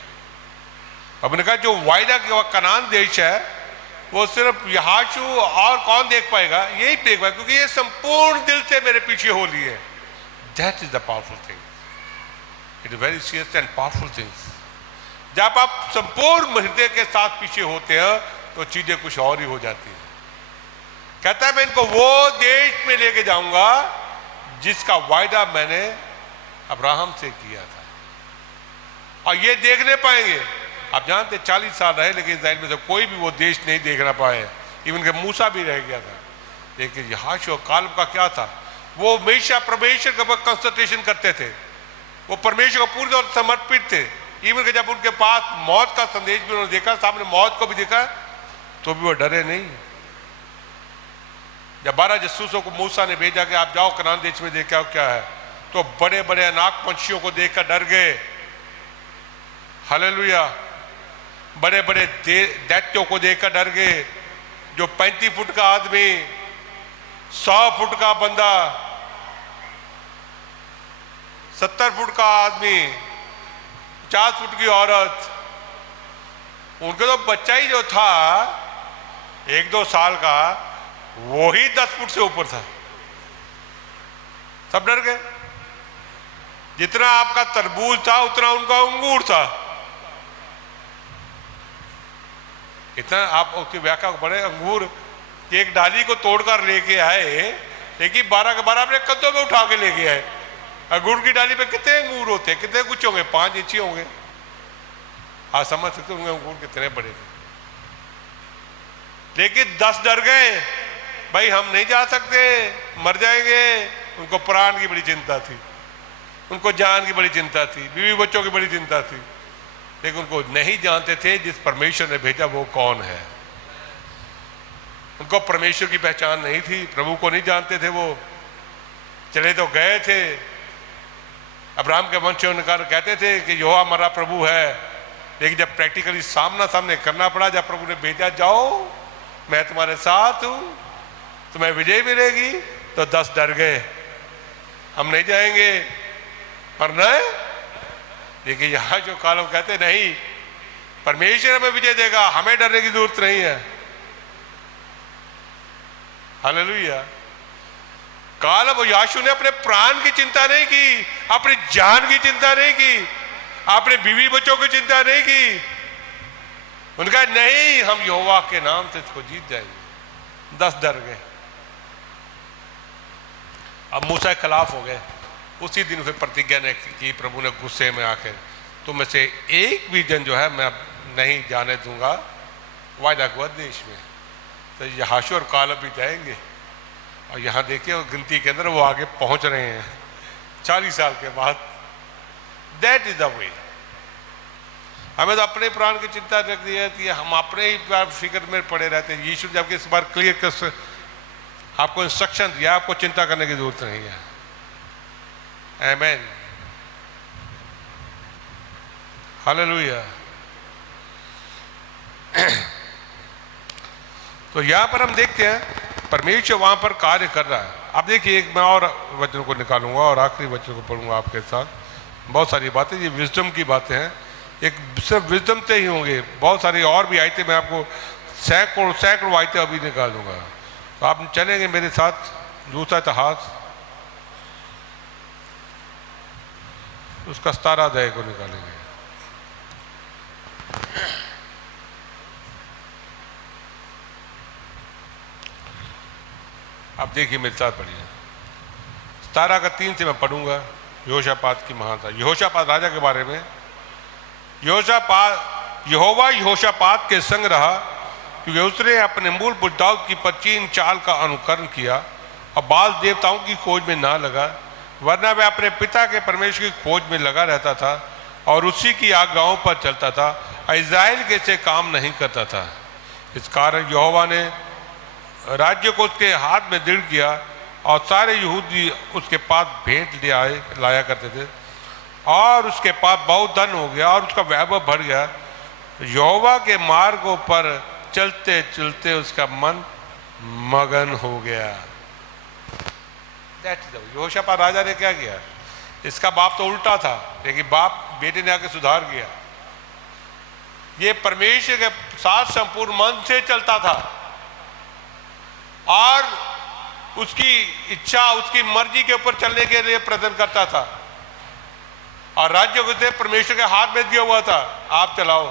अब ने कहा जो वायदा के कनान देश है, वो सिर्फ याचू और कौन देख पाएगा, यही देख पाएगा, क्योंकि ये संपूर्ण दिल से मेरे पीछे हो लिए हैं। That is the powerful thing, it is very serious and powerful things. जब आप संपूर्ण हृदय के साथ पीछे होते हैं तो चीजें कुछ और ही हो जाती है। कहता है मैं इनको वो देश में लेके जाऊंगा जिसका वायदा मैंने अब्राहम से किया था, और ये देखने पाएंगे। आप जानते 40 साल रहे, लेकिन इस्राएल में से कोई भी वो देश नहीं देखना पाए, इवन के मूसा भी रह गया था। लेकिन यहोशू और कालेब का क्या था, वो हमेशा परमेश्वर के ऊपर कंसंट्रेशन करते थे, वो परमेश्वर को पूरी तरह समर्पित थे। इवन के जब उनके पास मौत का संदेश भी उन्होंने देखा, सामने मौत को भी देखा, तो भी वो डरे नहीं। जब 12 जसूसों को मूसा ने भेजा कि आप जाओ कनान देश में देखा क्या है, तो बड़े बड़े अनाक पंछियों को देखकर डर गए। हालेलुया। बड़े बड़े दैत्यों को देखकर डर गए। जो 35 फुट का आदमी, 100 फुट का बंदा, 70 फुट का आदमी, 50 फुट की औरत, उनका तो बच्चा ही जो था 1-2 साल का, वो ही 10 फुट से ऊपर था। सब डर गए। जितना आपका तरबूज था उतना उनका अंगूर था। इतना आप उसकी व्याख्या बड़े अंगूर की एक डाली को तोड़कर लेके आए, लेकिन 12 के 12 अपने कद्दों में उठा के लेके आए। अंगूर की डाली पे कितने अंगूर होते, कितने कुछ होंगे, 5 इंच होंगे। आप समझ सकते होंगे अंगूर कितने बड़े थे। लेकिन 10 डर गए, भाई हम नहीं जा सकते, मर जाएंगे। उनको प्राण की बड़ी चिंता थी, उनको जान की बड़ी चिंता थी, बीवी बच्चों की बड़ी चिंता थी, लेकिन उनको नहीं जानते थे जिस परमेश्वर ने भेजा वो कौन है। उनको परमेश्वर की पहचान नहीं थी, प्रभु को नहीं जानते थे। वो चले तो गए थे। अब्राहम के वंशज कहते थे कि यहोवा हमारा प्रभु है, लेकिन जब प्रैक्टिकली सामना सामने करना पड़ा, जब प्रभु ने भेजा जाओ मैं तुम्हारे साथ हूं, तुम्हें विजय मिलेगी, तो 10 डर गए, हम नहीं जाएंगे, मरना है। लेकिन यहां जो कालेब कहते नहीं, परमेश्वर हमें विजय देगा, हमें डरने की जरूरत नहीं है। हालेलुया। कालेब और यहोशू ने अपने प्राण की चिंता नहीं की, अपनी जान की चिंता नहीं की, अपने बीवी बच्चों की चिंता नहीं की, उनका नहीं, हम यहोवा के नाम से इसको जीत जाएंगे। 10 डर गए, अब मूसा के खिलाफ हो गए। उसी दिन फिर प्रतिज्ञा ने की, प्रभु ने गुस्से में आकर, तुम में से एक भी जन जो है मैं नहीं जाने दूंगा वायदा हुआ देश में। तो यहोशू और कालेब भी जाएंगे, और यहाँ देखिए गिनती के अंदर वो आगे पहुंच रहे हैं 40 साल के बाद। That is the way. हमें तो अपने प्राण की चिंता रख दी जाती है, हम अपने ही फिक्र में पड़े रहते हैं। यीशु जबकि इस बार क्लियर कर आपको इंस्ट्रक्शन दिया, आपको चिंता करने की जरूरत नहीं है। आमीन, हालेलुया। तो यहां पर हम देखते हैं परमेश्वर वहां पर कार्य कर रहा है। अब देखिए, एक मैं और वचन को निकालूंगा और आखिरी वचन को पढ़ूंगा आपके साथ। बहुत सारी बातें, ये विजडम की बातें हैं, एक सिर्फ विजडम से ही होंगे, बहुत सारी और भी आयतें मैं आपको सैकड़ों आयतें अभी निकाल दूंगा। तो आप चलेंगे मेरे साथ दूसरा इतिहास, उसका 17 अध्याय को निकालेंगे। अब देखिए मेरे साथ पढ़िए, 17 का 3 से मैं पढ़ूंगा। यहोशापात की महानता, यहोशापात राजा के बारे में। यहोवा यहोशापात के संग रहा, क्योंकि उसने अपने मूल पुरुष दाऊद की प्राचीन चाल का अनुकरण किया और बाल देवताओं की खोज में ना लगा, वरना वह अपने पिता के परमेश्वर की खोज में लगा रहता था और उसी की आज्ञाओं पर चलता था, इज़राइल के से काम नहीं करता था। इस कारण यहोवा ने राज्य को उसके हाथ में दृढ़ किया और सारे यहूदी उसके पास भेंट लाया करते थे, और उसके पास बहुत धन हो गया और उसका वैभव बढ़ गया। यहोवा के मार्गों पर चलते चलते उसका मन मगन हो गया। यहोशापात राजा ने क्या किया? इसका बाप तो उल्टा था, लेकिन बाप बेटे ने आके सुधार किया। ये परमेश्वर के साथ संपूर्ण मन से चलता था और उसकी इच्छा, उसकी मर्जी के ऊपर चलने के लिए प्रयत्न करता था, और राज्य को उसे परमेश्वर के हाथ में दिया हुआ था, आप चलाओ,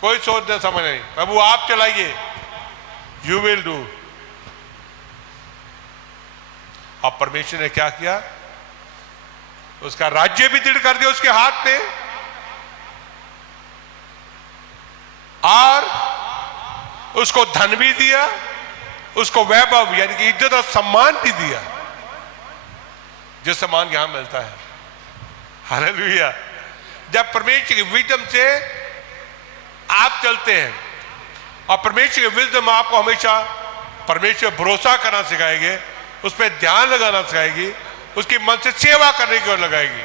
कोई सोचने समझ नहीं, प्रभु आप चलाइए, यू विल डू। अब परमेश्वर ने क्या किया? उसका राज्य भी दृढ़ कर दिया उसके हाथ में, और उसको धन भी दिया, उसको वैभव यानी कि इज्जत और सम्मान भी दिया, जो सम्मान यहां मिलता है। हालेलुया। जब परमेश्वर की विजडम से आप चलते हैं, और परमेश्वर की विजडम आपको हमेशा परमेश्वर भरोसा करना सिखाएंगे, उस पर ध्यान लगाना सिखाएगी, उसकी मन से सेवा करने की ओर लगाएगी,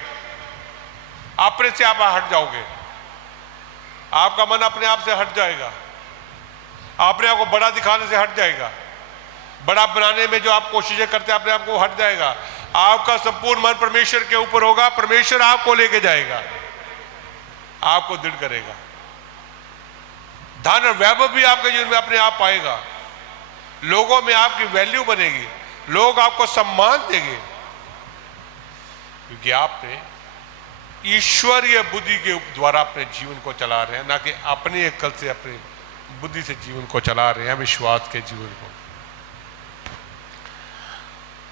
अपने से आप हट जाओगे, आपका मन अपने आप से हट जाएगा, अपने आप को बड़ा दिखाने से हट जाएगा, बड़ा बनाने में जो आप कोशिशें करते हैं अपने आप को हट जाएगा, आपका संपूर्ण मन परमेश्वर के ऊपर होगा, परमेश्वर आपको लेके जाएगा, आपको दृढ़ करेगा, धन और वैभव भी आपके जीवन में अपने आप आएगा, लोगों में आपकी वैल्यू बनेगी, लोग आपको सम्मान देंगे, क्योंकि आपने ईश्वरीय बुद्धि के द्वारा अपने जीवन को चला रहे हैं, ना कि अपनी अक्ल से, अपनी बुद्धि से जीवन को चला रहे हैं, विश्वास के जीवन को।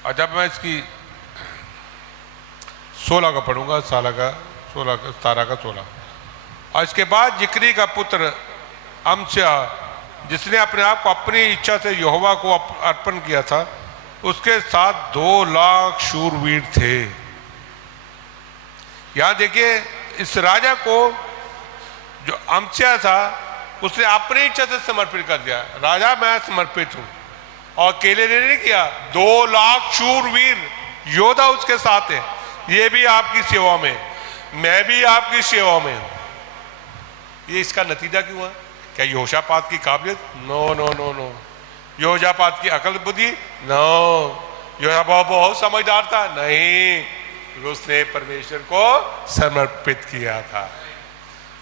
और जब मैं इसकी 16 का पढ़ूंगा, 17 का 16, और इसके बाद जिक्री का पुत्र अमस्या, जिसने अपने आप को अपनी इच्छा से यहोवा को अर्पण किया था, उसके साथ 2 लाख शूरवीर थे। यहां देखिए, इस राजा को जो अमस्या था, उसने अपनी इच्छा से समर्पित कर दिया, राजा मैं समर्पित हूं, और अकेले ने नहीं किया, 2 लाख शूरवीर योद्धा उसके साथ है। ये भी आपकी सेवा में, मैं भी आपकी सेवा में हूं। ये इसका नतीजा क्यों हुआ? क्या यहोशापात की काबिलियत? No no no no. यहोशापात की अकल बुद्धि? नो। यहोशापात बहुत समझदार था? नहीं, उसने परमेश्वर को समर्पित किया था,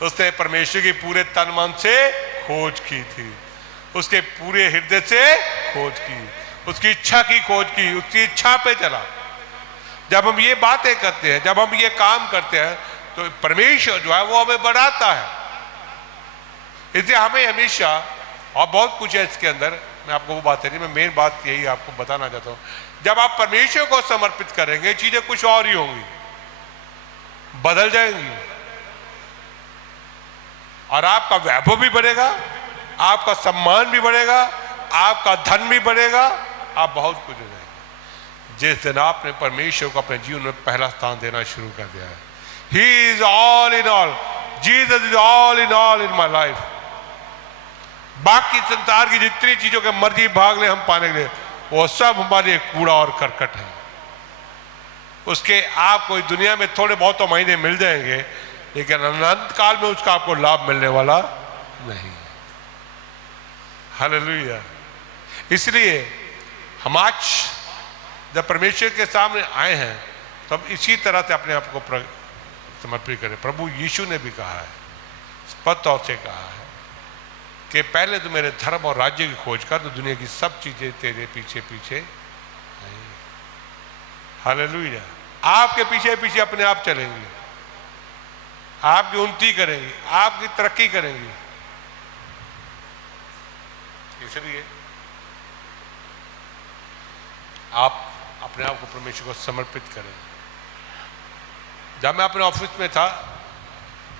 उसने परमेश्वर की पूरे तन मन से खोज की थी, उसके पूरे हृदय से खोज की, उसकी इच्छा की खोज की, उसकी इच्छा पे चला। जब हम ये बातें करते हैं, जब हम ये काम करते हैं, तो परमेश्वर जो है वो हमें बढ़ाता है, इसलिए हमें हमेशा, और बहुत कुछ है इसके अंदर, मैं आपको वो बात नहीं, मैं मेन बात यही आपको बताना चाहता हूं, जब आप परमेश्वर को समर्पित करेंगे चीजें कुछ और ही होंगी, बदल जाएंगी, और आपका वैभव भी बढ़ेगा, आपका सम्मान भी बढ़ेगा, आपका धन भी बढ़ेगा, आप बहुत कुछ हो जाएंगे जिस दिन आपने परमेश्वर को अपने जीवन में पहला स्थान देना शुरू कर दिया है। He is all in all, Jesus is all in my life. बाकी संसार की जितनी चीजों के मर्जी भाग ले हम पाने के लिए, वो सब हमारे लिए कूड़ा और करकट है। उसके आपको इस दुनिया में थोड़े बहुत तो महीने मिल जाएंगे, लेकिन अनंत काल में उसका आपको लाभ मिलने वाला नहीं। हालेलुया। इसलिए हम आज जब परमेश्वर के सामने आए हैं तो हम इसी तरह से अपने आप को समर्पित करें। प्रभु यीशु ने भी कहा है, स्पष्ट तौर से कहा है कि पहले तो मेरे धर्म और राज्य की खोज कर, तो दुनिया की सब चीजें तेरे पीछे पीछे आएंगी। हालेलुया। आपके पीछे पीछे अपने आप चलेंगी, आपकी उन्नति करेंगी, आपकी तरक्की करेंगी। इसलिए आप अपने आप को परमेश्वर को समर्पित करें। जब मैं अपने ऑफिस में था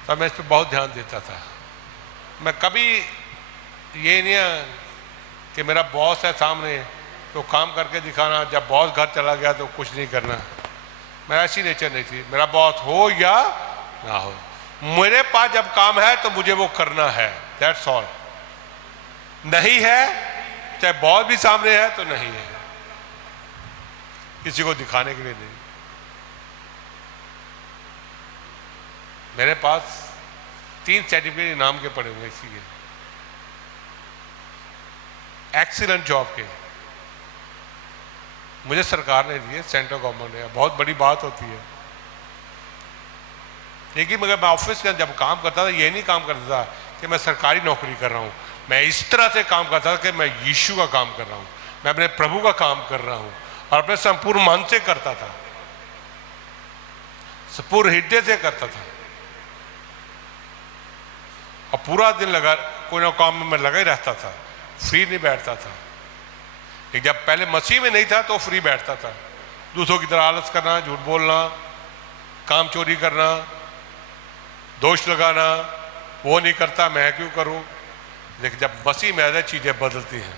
तब मैं इस पर बहुत ध्यान देता था। मैं कभी ये नहीं है कि मेरा बॉस है सामने तो काम करके दिखाना, जब बॉस घर चला गया तो कुछ नहीं करना। मेरा ऐसी नेचर नहीं थी। मेरा बॉस हो या ना हो, मेरे पास जब काम है तो मुझे वो करना है, दैट्स ऑल। नहीं है, चाहे बॉस भी सामने है तो नहीं है, किसी को दिखाने के लिए नहीं। मेरे पास 3 सर्टिफिकेट इनाम के पड़े हुए इसी के, एक्सीलेंट जॉब के, मुझे सरकार ने दिए, सेंट्रल गवर्नमेंट ने। बहुत बड़ी बात होती है। लेकिन मगर मैं ऑफिस के जब काम करता था, ये नहीं काम करता था कि मैं सरकारी नौकरी कर रहा हूँ। मैं इस तरह से काम करता था कि मैं यीशु का काम कर रहा हूँ, मैं अपने प्रभु का काम कर रहा हूँ, और अपने संपूर्ण मन से करता था, पूर्ण हृदय से करता था, और पूरा दिन लगा कोई ना काम में मैं लगा ही रहता था, फ्री नहीं बैठता था। लेकिन जब पहले मसीह में नहीं था तो फ्री बैठता था, दूसरों की तरह आलस करना, झूठ बोलना, काम चोरी करना, दोष लगाना, वो नहीं करता मैं क्यों करूं। लेकिन जब मसीह में आते चीजें बदलती हैं,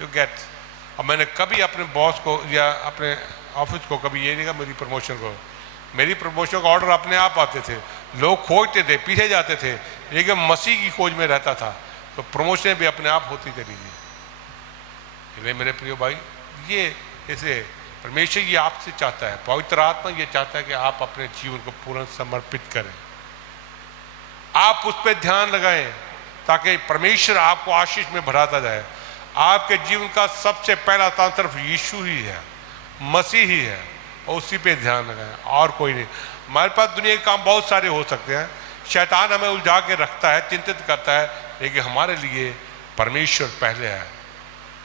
यू गेट। और मैंने कभी अपने बॉस को या अपने ऑफिस को कभी ये नहीं कहा मेरी प्रमोशन का ऑर्डर अपने आप आते थे। लोग खोजते थे, पीछे जाते थे, लेकिन मसीह की खोज में रहता था तो प्रमोशन भी अपने आप होती चली गई। इसलिए मेरे प्रिय भाई, ये इसे परमेश्वर ये आपसे चाहता है, पवित्र आत्मा ये चाहता है कि आप अपने जीवन को पूर्ण समर्पित करें, आप उस पर ध्यान लगाएं ताकि परमेश्वर आपको आशीष में बढ़ाता जाए। आपके जीवन का सबसे पहला स्थान सिर्फ यीशु ही है, मसीह ही है, और उसी पे ध्यान लगाएं, और कोई नहीं। हमारे पास दुनिया के काम बहुत सारे हो सकते हैं, शैतान हमें उलझा के रखता है, चिंतित करता है, लेकिन हमारे लिए परमेश्वर पहले है,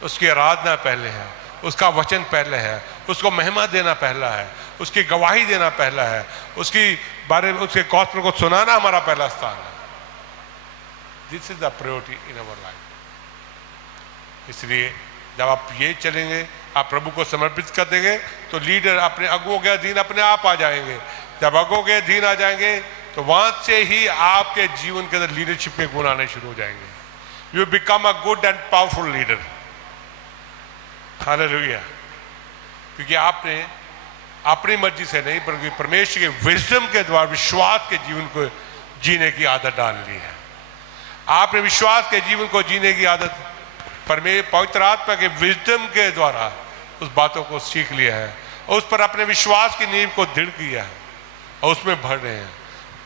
उसकी आराधना पहले है, उसका वचन पहले है, उसको महिमा देना पहला है, उसकी गवाही देना पहला है, उसकी बारे में उसके गॉस्पेल को सुनाना हमारा पहला स्थान है। This is the priority in our life. इसलिए जब आप ये चलेंगे, आप प्रभु को समर्पित कर देंगे, तो लीडर अपने अगुओं के अधीन अपने आप आ जाएंगे। जब अगुओं के अधीन आ जाएंगे तो वहां से ही आपके जीवन के अंदर लीडरशिप के गुण आने शुरू हो जाएंगे। You become a good and powerful leader. Hallelujah. क्योंकि आपने अपनी मर्जी से नहीं, बल्कि परमेश्वर के विजडम के द्वारा विश्वास के जीवन को जीने की आदत डाल ली है। आपने विश्वास के जीवन को जीने की आदत पवित्र आत्मा के विजडम के द्वारा उस बातों को सीख लिया है, और उस पर अपने विश्वास की नींव को दृढ़ किया है, और उसमें भर रहे हैं।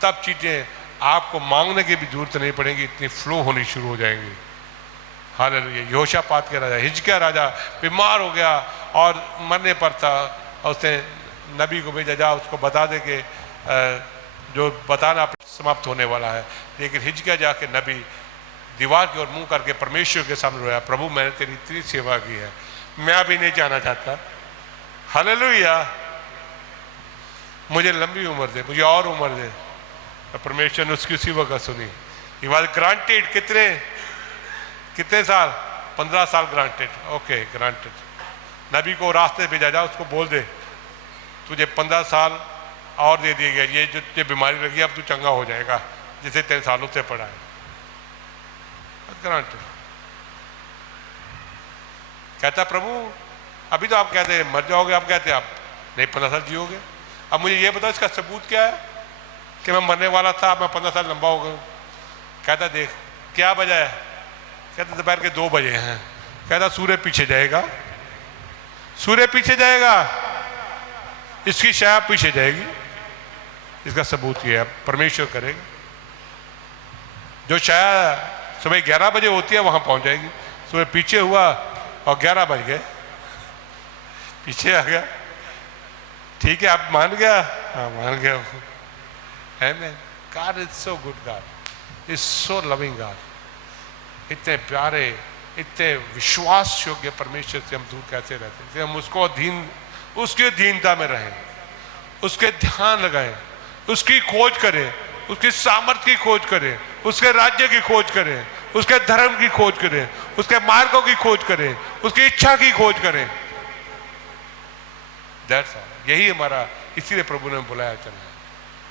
तब चीजें आपको मांगने की भी जरूरत नहीं पड़ेगी, इतनी फ्लो होनी शुरू हो जाएंगी। हालेलुया। यहोशापात के राजा, हिजकिय्याह राजा बीमार हो गया और मरने पर था, और उसने नबी को भेजा, जा उसको बता दे कि जो बताना समाप्त होने वाला है। लेकिन हिजकिय्याह जाके नबी दीवार की ओर मुंह करके परमेश्वर के सामने रोया, प्रभु मैंने तेरी इतनी सेवा की है, मैं अभी नहीं जाना चाहता। हालेलुया। मुझे लंबी उम्र दे, मुझे और उम्र दे। तो परमेश्वर ने उसकी उसी वक्त सुनी। ही वॉज ग्रांटेड कितने साल? 15 साल ग्रांटेड। Okay, granted. नबी को रास्ते भेजा जा, उसको बोल दे तुझे 15 साल और दे दिया गया, ये जो तुझे बीमारी लगी अब तू चंगा हो जाएगा, जिसे 3 सालों से पड़ा है। ग्रांटेड। कहता प्रभु अभी तो आप कहते हैं मर जाओगे, आप कहते हैं आप नहीं 15 साल जियोगे। अब मुझे ये बताओ इसका सबूत क्या है कि मैं मरने वाला था, मैं 15 साल लंबा हो गया। कहता देख क्या बजा है? कहता दोपहर के 2 बजे हैं। कहता सूर्य पीछे जाएगा, सूर्य पीछे जाएगा, इसकी छाया पीछे जाएगी। इसका सबूत ये है परमेश्वर करेगा। जो छाया सुबह 11 बजे होती है वहां पहुंच जाएगी। सुबह पीछे हुआ और 11 बज गए, पीछे आ गया। ठीक है, आप मान गया? हाँ मान गया। आमेन। God is so good, God is so loving God। इतने प्यारे, इतने विश्वास योग्य परमेश्वर से हम दूर कैसे रहते हैं? हम उसको अधीन, उसकी अधीनता में रहें, उसके ध्यान लगाएं, उसकी खोज करें, उसकी सामर्थ्य की खोज करें, उसके राज्य की खोज करें, उसके धर्म की खोज करें, उसके मार्गों की खोज करें, उसकी इच्छा की खोज करें। That's all। यही हमारा, इसीलिए प्रभु ने बुलाया चला है,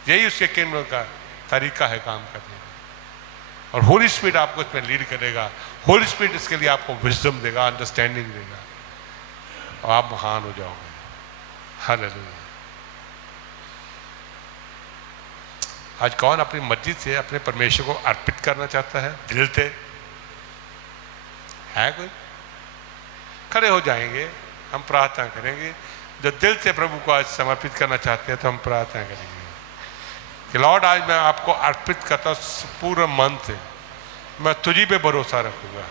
यही उसके किंगडम का तरीका है काम करने का। और होली स्पिरिट आपको इसमें लीड करेगा। होली स्पिरिट इसके लिए आपको विजडम देगा, अंडरस्टैंडिंग देगा, और आप महान हो जाओगे। हालेलुया। आज कौन अपनी मस्जिद से अपने परमेश्वर को अर्पित करना चाहता है दिल से? है कोई? खड़े हो जाएंगे, हम प्रार्थना करेंगे। जो दिल से प्रभु को आज समर्पित करना चाहते हैं तो हम प्रार्थना करेंगे कि लॉर्ड आज मैं आपको अर्पित करता हूं पूरे मन से, मैं तुझी पे भरोसा रखूंगा।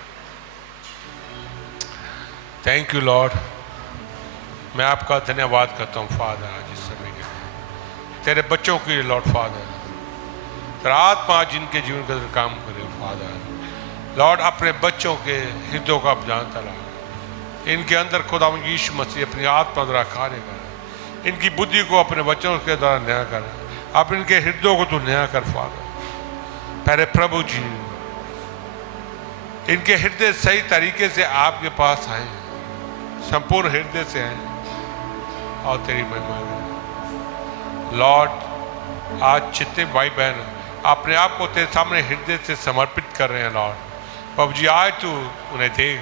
Thank you Lord. मैं आपका धन्यवाद करता हूं फादर आज इस समय के लिए, तेरे बच्चों के लिए लॉर्ड फादर। तेरा आत्मा जिनके जीवन के अंदर काम करे फादर लॉर्ड, अपने बच्चों के हृदयों का आप जानता रहा, इनके अंदर खुदा यीशु मसीह अपनी आत्मा द्वारा कार्य कर, इनकी बुद्धि को अपने बच्चों के द्वारा नया कर, आप इनके हृदयों को तो नया कर फादर। पहले प्रभु जी इनके हृदय सही तरीके से आपके पास आए, संपूर्ण हृदय से आए और तेरी महिमा करें लॉर्ड। आज जितने भाई बहन अपने आप को तेरे सामने हृदय से समर्पित कर रहे हैं लॉर्ड, प्रभु जी आज तू उन्हें देख,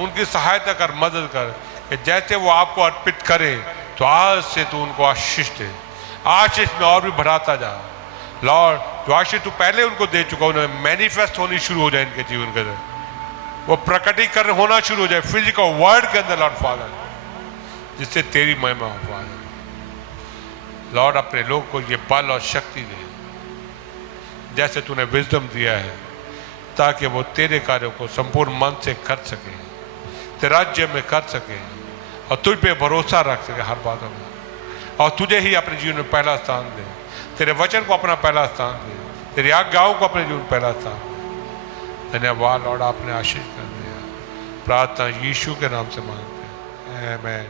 उनकी सहायता कर, मदद कर कि जैसे वो आपको अर्पित करें तो आज से तू उनको आशीष दे, आशीष में और भी बढ़ाता जा लॉर्ड। जो आशीष तू पहले उनको दे चुका उन्हें मैनिफेस्ट होनी शुरू हो जाए इनके जीवन के अंदर, वो प्रकटीकरण होना शुरू हो जाए फिजिकल वर्ड के अंदर लॉर्ड फादर, जिससे तेरी महिमा हो फादर। लॉर्ड अपने लोग को ये बल और शक्ति दे जैसे तूने विजडम दिया है, ताकि वो तेरे कार्यों को संपूर्ण मन से कर सके, तेरे राज्य में कर सके और तुझ पे भरोसा रख सके हर बातों में, और तुझे ही अपने जीवन में पहला स्थान दे, तेरे वचन को अपना पहला स्थान दे, तेरी आज्ञाओं को अपने जीवन में पहला स्थान दे। धन्यवाद लॉर्ड, आपने आशीष कर दिया। प्रार्थना यीशु के नाम से मांगते हैं, आमीन।